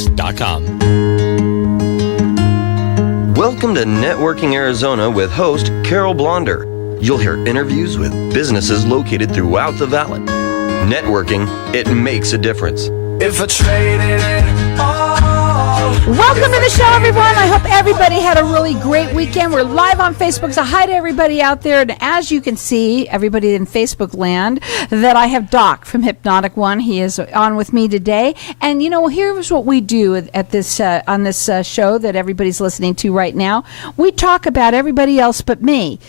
Welcome to Networking Arizona with host Carol Blonder. You'll hear interviews with businesses located throughout the valley. Networking, it makes a difference. If I traded it all. Welcome to the show, everyone. I hope everybody had a really great weekend. We're live on Facebook, so hi to everybody out there. And as you can see, everybody in Facebook land, that I have Doc from Hypnotic One. He is on with me today. And, you know, here's what we do at this on this show that everybody's listening to right now. We talk about everybody else but me.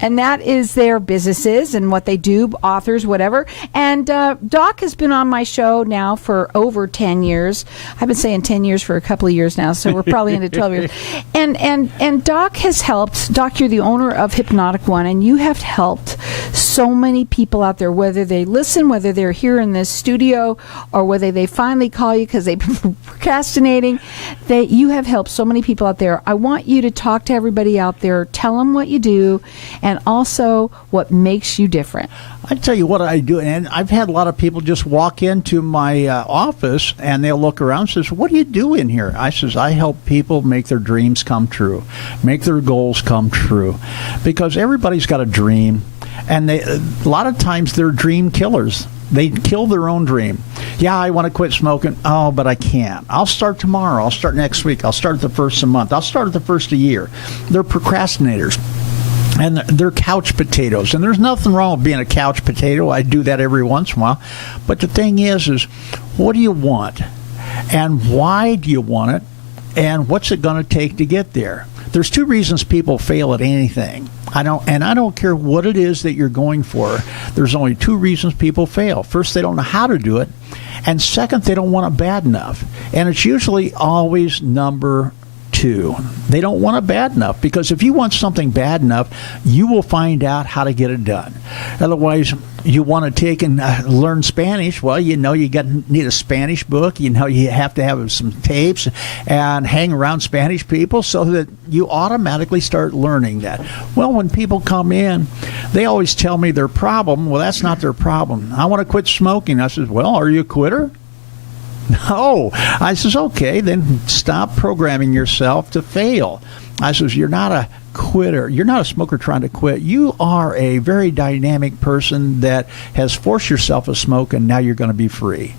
And that is their businesses and what they do, authors, whatever. And Doc has been on my show now for over 10 years. I've been saying 10 years for a couple of years now, so we're probably into 12 years. And Doc has helped. Doc, you're the owner of Hypnotic One, and you have helped so many people out there, whether they listen, whether they're here in this studio, or whether they finally call you because they've been procrastinating. You have helped so many people out there. I want you to talk to everybody out there, tell them what you do, and also what makes you different. I tell you what I do, and I've had a lot of people just walk into my office and they'll look around and says, "What do you do in here?" I says, "I help people make their dreams come true, make their goals come true," because everybody's got a dream, and a lot of times they're dream killers. They kill their own dream. Yeah, I want to quit smoking. Oh, but I can't. I'll start tomorrow. I'll start next week. I'll start at the first of the month. I'll start at the first of the year. They're procrastinators. And they're couch potatoes. And there's nothing wrong with being a couch potato. I do that every once in a while. But the thing is what do you want? And why do you want it? And what's it going to take to get there? There's two reasons people fail at anything. I don't care what it is that you're going for. There's only two reasons people fail. First, they don't know how to do it. And second, they don't want it bad enough. And it's usually always number two. They don't want it bad enough, because if you want something bad enough, you will find out how to get it done. Otherwise, you want to take and learn Spanish. Well, you know you need a Spanish book. You know you have to have some tapes and hang around Spanish people so that you automatically start learning that. Well, when people come in, they always tell me their problem. Well, that's not their problem. I want to quit smoking. I says, well, are you a quitter? No. I says, okay, then stop programming yourself to fail. I says, you're not a quitter. You're not a smoker trying to quit. You are a very dynamic person that has forced yourself to smoke, and now you're going to be free.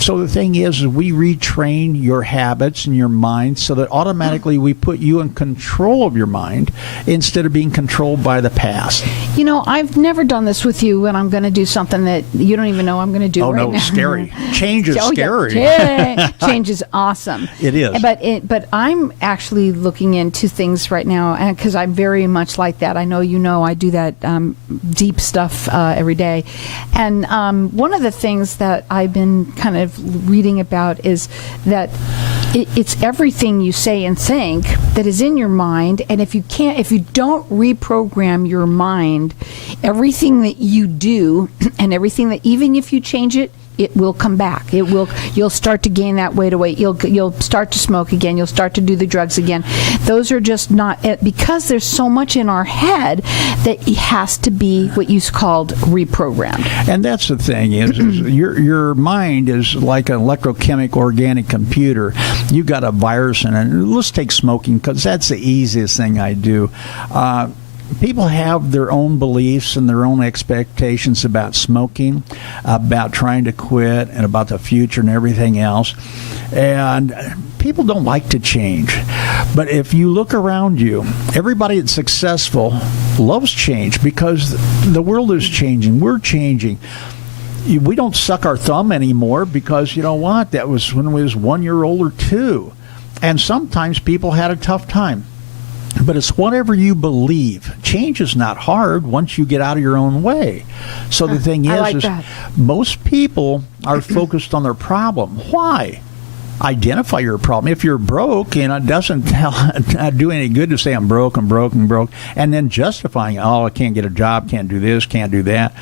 So the thing is we retrain your habits and your mind so that automatically we put you in control of your mind instead of being controlled by the past. You know, I've never done this with you, and I'm going to do something that you don't even know I'm going to do right now. Oh, no, scary. Change is scary. Yeah. Change is awesome. It is. But I'm actually looking into things right now, because I'm very much like that. I know you know I do that deep stuff every day. And one of the things that I've been kind of reading about is that it's everything you say and think that is in your mind, and if you don't reprogram your mind, everything that you do and everything that, even if you change it, it will come back. You'll start to gain that weight away. You'll start to smoke again. You'll start to do the drugs again. Those are just not, because there's so much in our head that it has to be what you called reprogrammed. And that's the thing is your mind is like an electrochemical organic computer. You've got a virus in it. Let's take smoking, because that's the easiest thing I do. People have their own beliefs and their own expectations about smoking, about trying to quit, and about the future and everything else. And people don't like to change. But if you look around you, everybody that's successful loves change, because the world is changing. We're changing. We don't suck our thumb anymore, because you know what? That was when we was 1 year old or two. And sometimes people had a tough time. But it's whatever you believe. Change is not hard once you get out of your own way. So the thing is most people are focused on their problem. Why? Identify your problem. If you're broke, and it doesn't do any good to say I'm broke, and then justifying, oh, I can't get a job, can't do this, can't do that.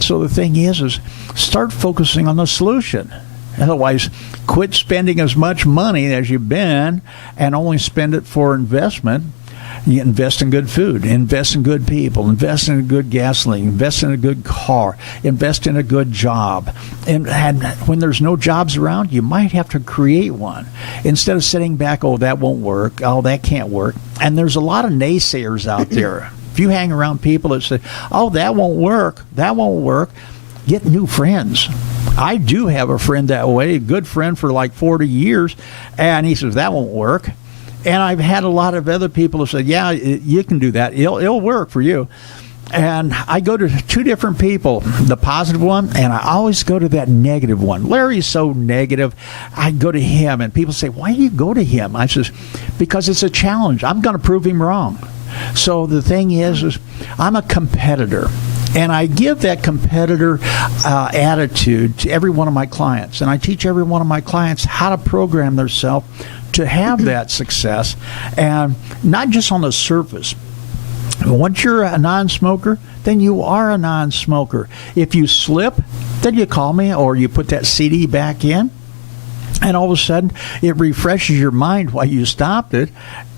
So the thing is start focusing on the solution. Otherwise, quit spending as much money as you've been and only spend it for investment. You invest in good food, invest in good people, invest in a good gasoline, invest in a good car, invest in a good job. And when there's no jobs around, you might have to create one. Instead of sitting back, oh, that won't work, oh, that can't work. And there's a lot of naysayers out there. If you hang around people that say, oh, that won't work, get new friends. I do have a friend that way, a good friend for like 40 years, and he says, that won't work. And I've had a lot of other people who say, yeah, you can do that. It'll work for you. And I go to two different people, the positive one, and I always go to that negative one. Larry's so negative. I go to him, and people say, why do you go to him? I says, because it's a challenge. I'm going to prove him wrong. So the thing is I'm a competitor. And I give that competitor attitude to every one of my clients. And I teach every one of my clients how to program themselves to have that success. And not just on the surface. Once you're a non-smoker, then you are a non-smoker. If you slip, then you call me or you put that CD back in. And all of a sudden, it refreshes your mind while you stopped it.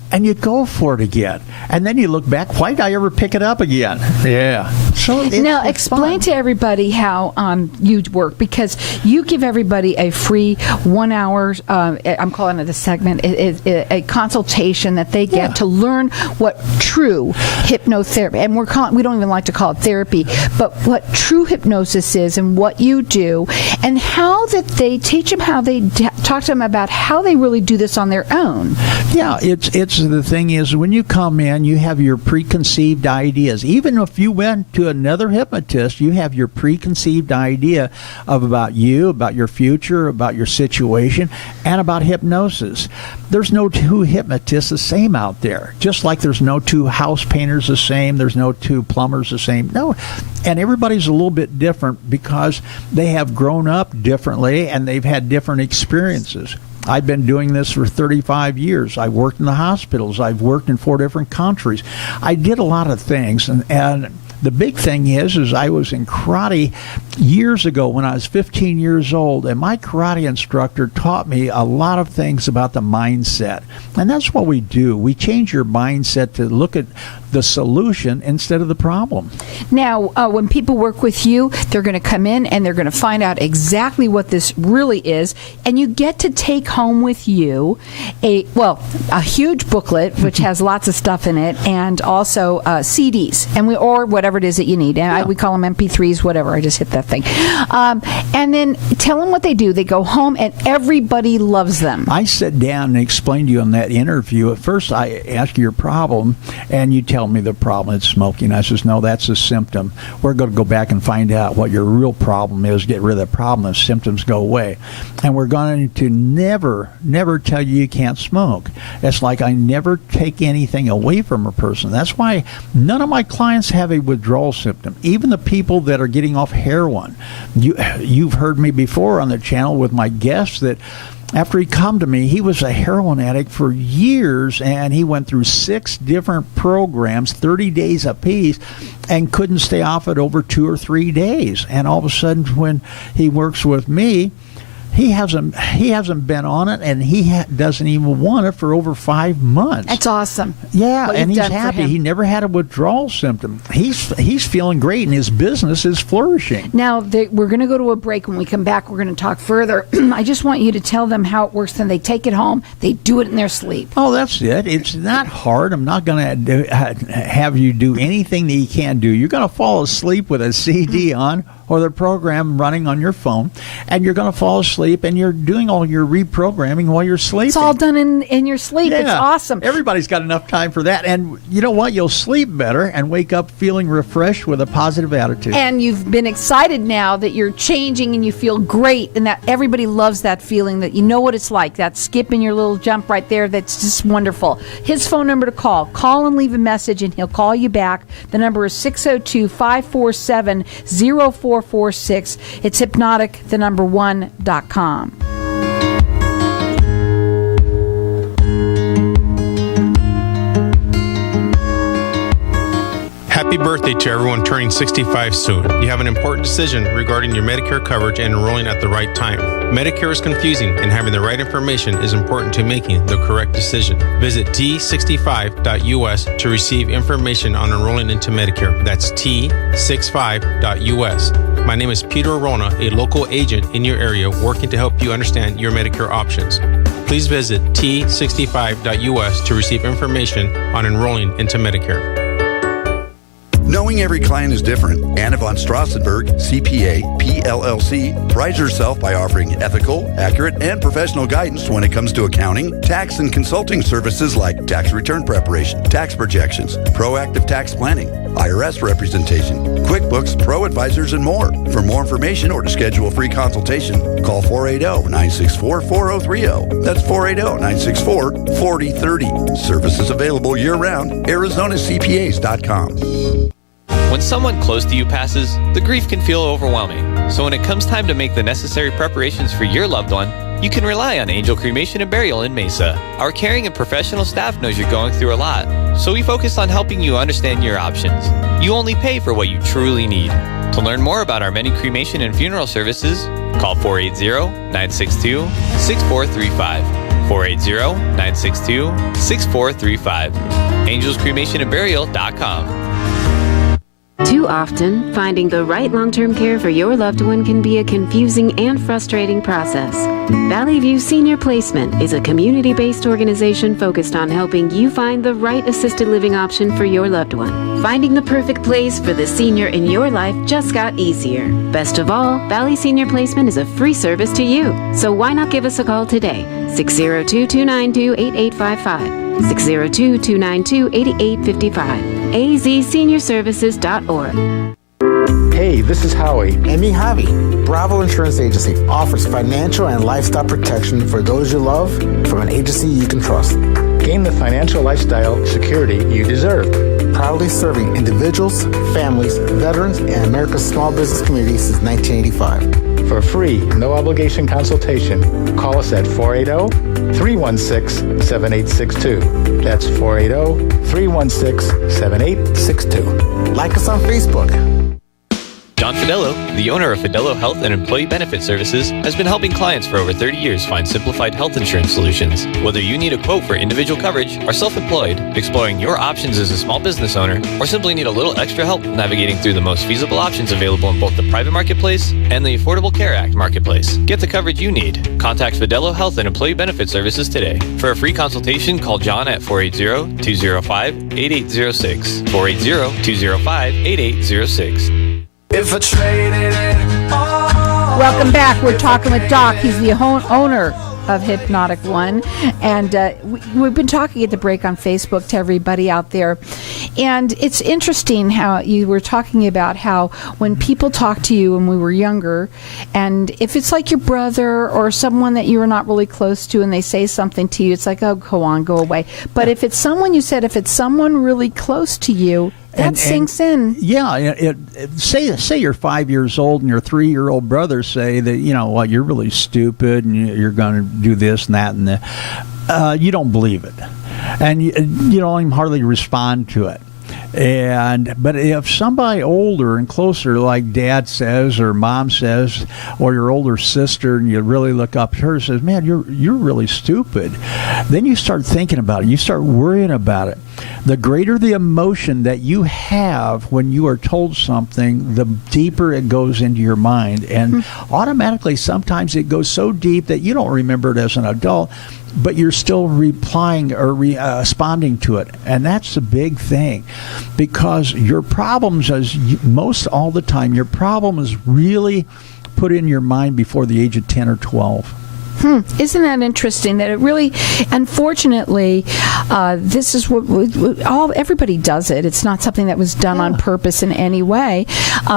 And you go for it again. And then you look back, why did I ever pick it up again? Yeah. So now, explain to everybody how you work, because you give everybody a free 1 hour, I'm calling it a segment, a consultation that they get to learn what true hypnotherapy, and we don't even like to call it therapy, but what true hypnosis is and what you do, and how that they teach them how they talk to them about how they really do this on their own. Yeah, it's the thing is, when you come in, you have your preconceived ideas. Even if you went to another hypnotist, you have your preconceived idea about you, about your future, about your situation, and about hypnosis. There's no two hypnotists the same out there. Just like there's no two house painters the same, there's no two plumbers the same. No. And everybody's a little bit different because they have grown up differently and they've had different experiences. I've been doing this for 35 years. I worked in the hospitals. I've worked in 4 different countries. I did a lot of things. And the big thing is I was in karate years ago when I was 15 years old, and my karate instructor taught me a lot of things about the mindset. And that's what we do. We change your mindset to look at the solution instead of the problem. Now, when people work with you, they're going to come in and they're going to find out exactly what this really is, and you get to take home with you a huge booklet which has lots of stuff in it, and also CDs, or whatever it is that you need. And we call them MP3s, whatever. I just hit that thing. And then tell them what they do. They go home and everybody loves them. I sit down and explain to you in that interview. At first, I ask you your problem, and you tell me the problem is smoking. I says, no, that's a symptom. We're going to go back and find out what your real problem is, get rid of the problem, and symptoms go away. And we're going to never tell you can't smoke. It's like I never take anything away from a person. That's why none of my clients have a withdrawal symptom. Even the people that are getting off heroin. You've heard me before on the channel with my guests that after he come to me, he was a heroin addict for years, and he went through 6 different programs, 30 days apiece, and couldn't stay off it over 2 or 3 days. And all of a sudden, when he works with me, he hasn't been on it, and he doesn't even want it for over 5 months. That's awesome. Yeah, and he's happy. He never had a withdrawal symptom. He's feeling great, and his business is flourishing. Now, we're going to go to a break. When we come back, we're going to talk further. I just want you to tell them how it works. Then they take it home. They do it in their sleep. Oh, that's it. It's not hard. I'm not going to have you do anything that you can't do. You're going to fall asleep with a CD on or the program running on your phone, and you're going to fall asleep, and you're doing all your reprogramming while you're sleeping. It's all done in your sleep. Yeah. It's awesome. Everybody's got enough time for that. And you know what? You'll sleep better and wake up feeling refreshed with a positive attitude. And you've been excited now that you're changing and you feel great, and that everybody loves that feeling, that you know what it's like, that skip in your little jump right there. That's just wonderful. His phone number to call and leave a message, and he'll call you back. The number is 602-547-0446. It's Hypnotic, the number 1.com. Happy birthday. birthday to everyone turning 65 soon. You have an important decision regarding your Medicare coverage and enrolling at the right time. Medicare is confusing, and having the right information is important to making the correct decision. Visit t65.us to receive information on enrolling into Medicare. That's t65.us. My name is Peter Arona, a local agent in your area working to help you understand your Medicare options. Please visit t65.us to receive information on enrolling into Medicare. Knowing every client is different, Anna von Strassenberg, CPA, PLLC, prides herself by offering ethical, accurate, and professional guidance when it comes to accounting, tax, and consulting services like tax return preparation, tax projections, proactive tax planning, IRS representation, QuickBooks, Pro Advisors, and more. For more information or to schedule a free consultation, call 480-964-4030. That's 480-964-4030. Services available year-round. ArizonaCPAs.com. When someone close to you passes, the grief can feel overwhelming. So when it comes time to make the necessary preparations for your loved one, you can rely on Angel Cremation and Burial in Mesa. Our caring and professional staff knows you're going through a lot, so we focus on helping you understand your options. You only pay for what you truly need. To learn more about our many cremation and funeral services, call 480-962-6435. 480-962-6435. AngelsCremationandBurial.com. Too often, finding the right long-term care for your loved one can be a confusing and frustrating process. Valley View Senior Placement is a community-based organization focused on helping you find the right assisted living option for your loved one. Finding the perfect place for the senior in your life just got easier. Best of all, Valley Senior Placement is a free service to you. So why not give us a call today? 602-292-8855. 602-292-8855. azseniorservices.org. Hey, this is Howie. And me, Javi. Bravo Insurance Agency offers financial and lifestyle protection for those you love from an agency you can trust. Gain the financial lifestyle security you deserve. Proudly serving individuals, families, veterans, and America's small business community since 1985. For free, no obligation consultation, call us at 480-316-7862. That's 480-316-7862. Like us on Facebook. John Fidello, the owner of Fidello Health and Employee Benefit Services, has been helping clients for over 30 years find simplified health insurance solutions. Whether you need a quote for individual coverage, are self-employed, exploring your options as a small business owner, or simply need a little extra help navigating through the most feasible options available in both the private marketplace and the Affordable Care Act marketplace, get the coverage you need. Contact Fidello Health and Employee Benefit Services today. For a free consultation, call John at 480-205-8806. 480-205-8806. If I traded it all. Welcome back. We're talking with Doc. He's the owner of Hypnotic One. And we've been talking at the break on Facebook to everybody out there. And it's interesting how you were talking about how when people talk to you when we were younger, and if it's like your brother or someone that you were not really close to and they say something to you, it's like, oh, go on, go away. But if it's someone, you said, if it's someone really close to you, that sinks in. Yeah, say you're 5 years old and your 3-year-old brother say that, you know, well, you're really stupid and you're going to do this and that and that. You don't believe it, and you don't even hardly respond to it. But if somebody older and closer, like Dad says or Mom says, or your older sister, and you really look up to her and says, "Man, you're really stupid," then you start thinking about it. You start worrying about it. The greater the emotion that you have when you are told something, the deeper it goes into your mind, and automatically, sometimes it goes so deep that you don't remember it as an adult, but you're still replying or responding to it. And that's the big thing, because your problems, most all the time, your problem is really put in your mind before the age of 10 or 12. Isn't that interesting that it really, unfortunately, this is what everybody does it. It's not something that was done on purpose in any way.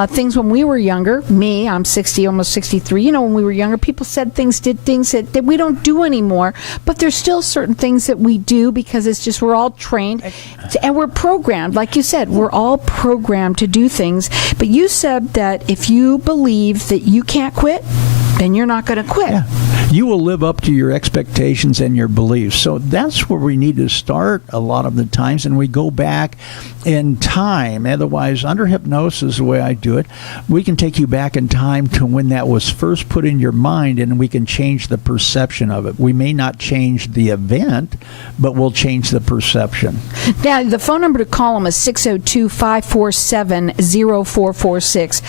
Things when we were younger, I'm 60, almost 63, you know, when we were younger, people said things, did things that we don't do anymore, but there's still certain things that we do because it's just, we're all trained and we're programmed. Like you said, we're all programmed to do things, but you said that if you believe that you can't quit, then you're not going to quit. you will live up to your expectations and your beliefs. So that's where we need to start a lot of the times, and we go back in time. Otherwise, under hypnosis, the way I do it, we can take you back in time to when that was first put in your mind, and we can change the perception of it. We may not change the event, but we'll change the perception. Now, the phone number to call them is 602-547-0446.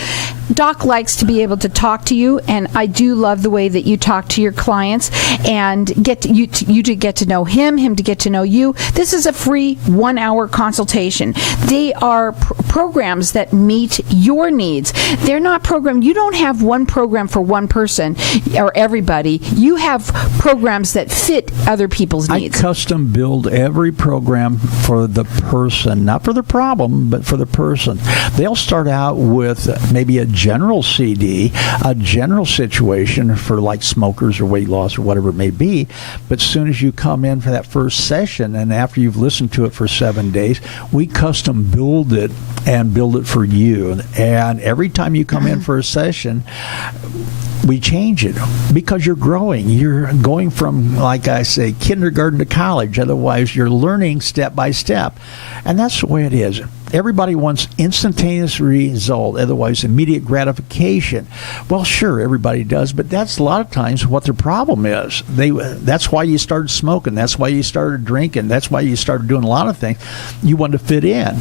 Doc likes to be able to talk to you, and I do love the way that you talk to your clients and get you to get to know him to get to know you. This is a free 1-hour consultation. They are programs that meet your needs. They're not programmed. You don't have one program for one person or everybody. You have programs that fit other people's needs. I custom build every program for the person, not for the problem, but for the person. They'll start out with maybe a general CD, a general situation for like smokers or weight loss or whatever it may be. But as soon as you come in for that first session, and after you've listened to it for 7 days, we custom build it and build it for you. And every time you come in for a session, we change it because you're growing. You're going from, like I say, kindergarten to college. Otherwise, you're learning step by step. And that's the way it is. Everybody wants instantaneous result, otherwise immediate gratification. Well, sure, everybody does, but that's a lot of times what their problem is. That's why you started smoking. That's why you started drinking. That's why you started doing a lot of things. You wanted to fit in.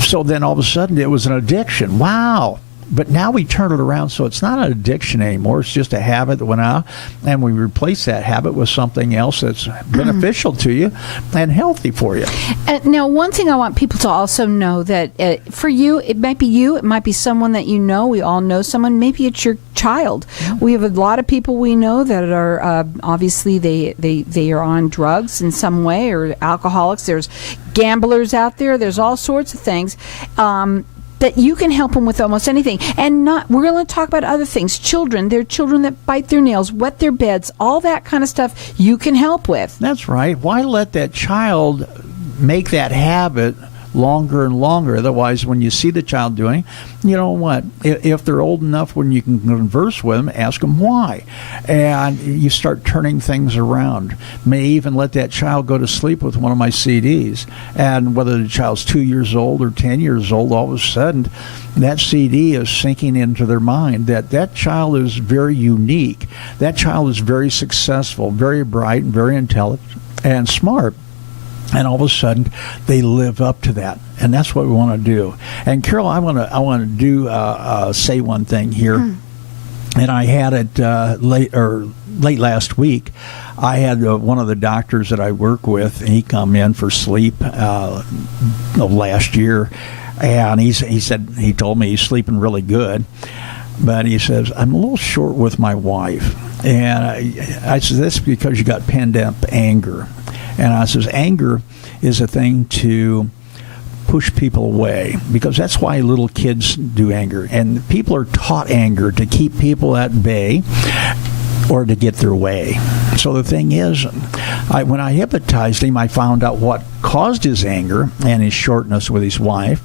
So then all of a sudden it was an addiction. Wow. But now we turn it around so it's not an addiction anymore. It's just a habit that went out, and we replace that habit with something else that's beneficial to you and healthy for you. Now, one thing I want people to also know that for you, it might be someone that you know. We all know someone. Maybe it's your child. Yeah. We have a lot of people we know that are obviously they are on drugs in some way or alcoholics. There's gamblers out there. There's all sorts of things. That you can help them with almost anything. And we're going to talk about other things. Children, there are children that bite their nails, wet their beds, all that kind of stuff you can help with. That's right. Why let that child make that habit longer and longer? Otherwise, when you see the child doing, you know what? If they're old enough when you can converse with them, ask them why. And you start turning things around. May even let that child go to sleep with one of my CDs. And whether the child's 2 years old or 10 years old, all of a sudden, that CD is sinking into their mind that child is very unique. That child is very successful, very bright, and very intelligent and smart. And all of a sudden, they live up to that, and that's what we want to do. And Carol, I want to do say one thing here, and I had it late last week. I had one of the doctors that I work with, and he come in for sleep last year, and he told me he's sleeping really good, but he says, I'm a little short with my wife, and I said, that's because you got pent up anger. And I says, anger is a thing to push people away, because that's why little kids do anger. And people are taught anger to keep people at bay or to get their way. So the thing is, when I hypnotized him, I found out what caused his anger and his shortness with his wife,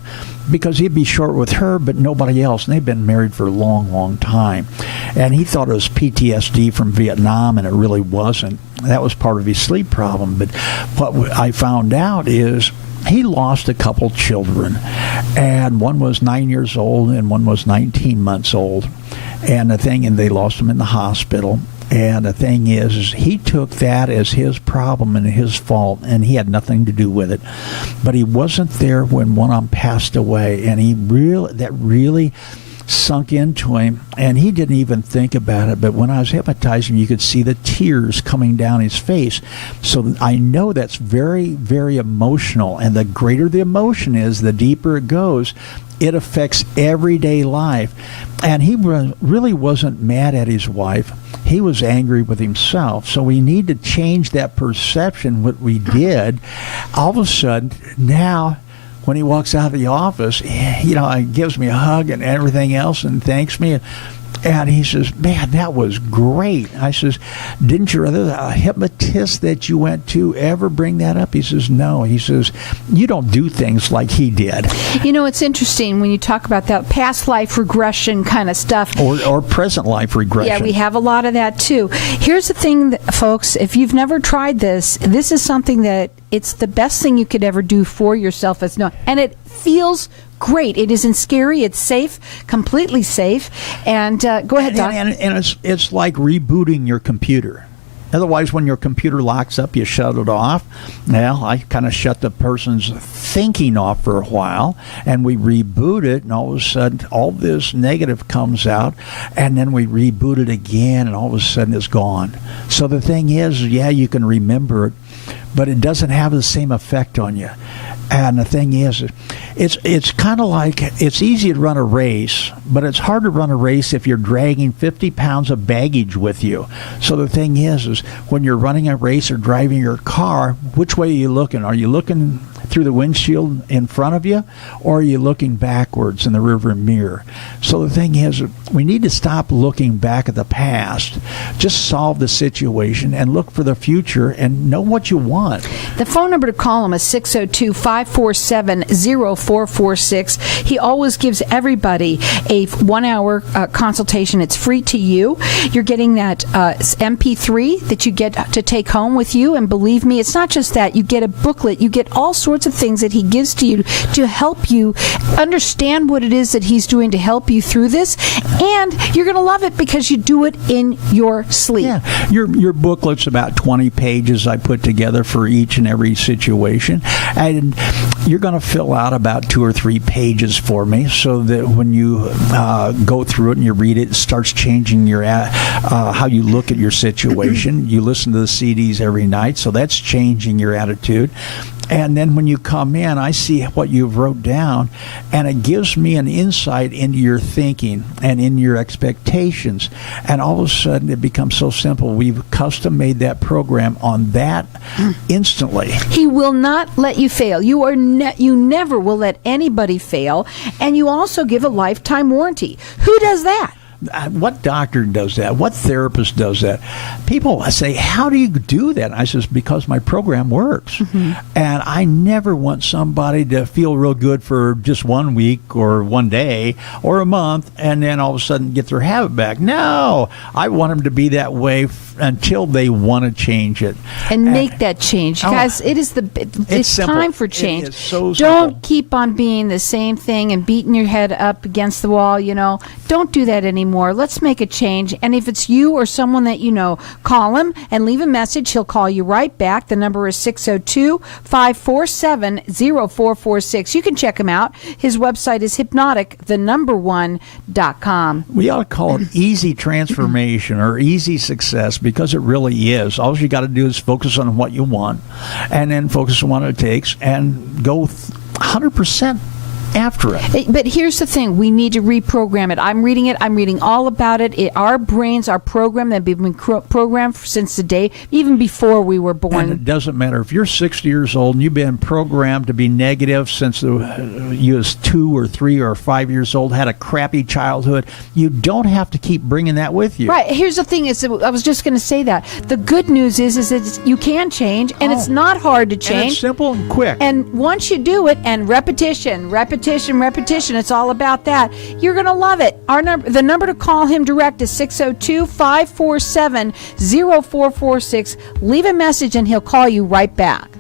because he'd be short with her, but nobody else. And they've been married for a long, long time. And he thought it was PTSD from Vietnam, and it really wasn't. That was part of his sleep problem. But what I found out is he lost a couple children. And one was 9 years old, and one was 19 months old. And they lost him in the hospital. And the thing is he took that as his problem and his fault, and he had nothing to do with it. But he wasn't there when one of them passed away, and that really sunk into him, and he didn't even think about it. But when I was hypnotizing, you could see the tears coming down his face. So I know that's very, very emotional, and the greater the emotion is, the deeper it goes. It affects everyday life. And he really wasn't mad at his wife. He was angry with himself. So we need to change that perception, what we did. All of a sudden, now, when he walks out of the office, he gives me a hug and everything else and thanks me. And he says, man, that was great. I says, didn't your other hypnotist that you went to ever bring that up? He says, no. He says, you don't do things like he did. You know, it's interesting when you talk about that past life regression kind of stuff. Or present life regression. Yeah, we have a lot of that too. Here's the thing, folks. If you've never tried this is something that it's the best thing you could ever do for yourself. And it feels great. It isn't scary. It's safe, completely safe. And go ahead, Doc. And it's like rebooting your computer. Otherwise, when your computer locks up, you shut it off. Well, I kind of shut the person's thinking off for a while, and we reboot it, and all of a sudden, all this negative comes out, and then we reboot it again, and all of a sudden, it's gone. So the thing is, yeah, you can remember it, but it doesn't have the same effect on you. And the thing is, it's kind of like it's easy to run a race, but it's hard to run a race if you're dragging 50 pounds of baggage with you. So the thing is when you're running a race or driving your car, which way are you looking? Are you looking through the windshield in front of you, or are you looking backwards in the rear mirror? So the thing is, we need to stop looking back at the past. Just solve the situation and look for the future and know what you want. The phone number to call him is 602-547-0446. He always gives everybody a 1-hour consultation. It's free to you. You're getting that MP3 that you get to take home with you. And believe me, it's not just that. You get a booklet. You get all sorts of things that he gives to you to help you understand what it is that he's doing to help you through this. And you're going to love it because you do it in your sleep. Yeah. Your booklet's about 20 pages I put together for each and every situation. And you're going to fill out about 2 or 3 pages for me so that when you go through it and you read it, it starts changing your how you look at your situation. You listen to the CDs every night, so that's changing your attitude. And then when you come in, I see what you've wrote down, and it gives me an insight into your thinking and in your expectations. And all of a sudden, it becomes so simple. We've custom made that program on that instantly. He will not let you fail. You never will let anybody fail. And you also give a lifetime warranty. Who does that? What doctor does that? What therapist does that? People say, how do you do that? I says, because my program works. Mm-hmm. And I never want somebody to feel real good for just 1 week or 1 day or a month and then all of a sudden get their habit back. No, I want them to be that way until they want to change it. And make that change. Guys, it's time for change. It's so Don't keep on being the same thing and beating your head up against the wall, Don't do that anymore. Let's make a change. And if it's you or someone that you know, call him and leave a message. He'll call you right back. The number is 602-547-0446. You can check him out. His website is hypnotic1.com. We ought to call it easy transformation or easy success because it really is. All you got to do is focus on what you want and then focus on what it takes and go 100% after it. But here's the thing. We need to reprogram it. I'm reading it. I'm reading all about it. Our brains are programmed. They've been programmed since the day, even before we were born. And it doesn't matter. If you're 60 years old and you've been programmed to be negative since you was 2 or 3 or 5 years old, had a crappy childhood, you don't have to keep bringing that with you. Right. Here's the thing. I was just going to say that. The good news is that you can change, and it's not hard to change. And it's simple and quick. And once you do it, and repetition, it's all about that. You're going to love it. The number to call him direct is 602-547-0446. Leave a message and he'll call you right back.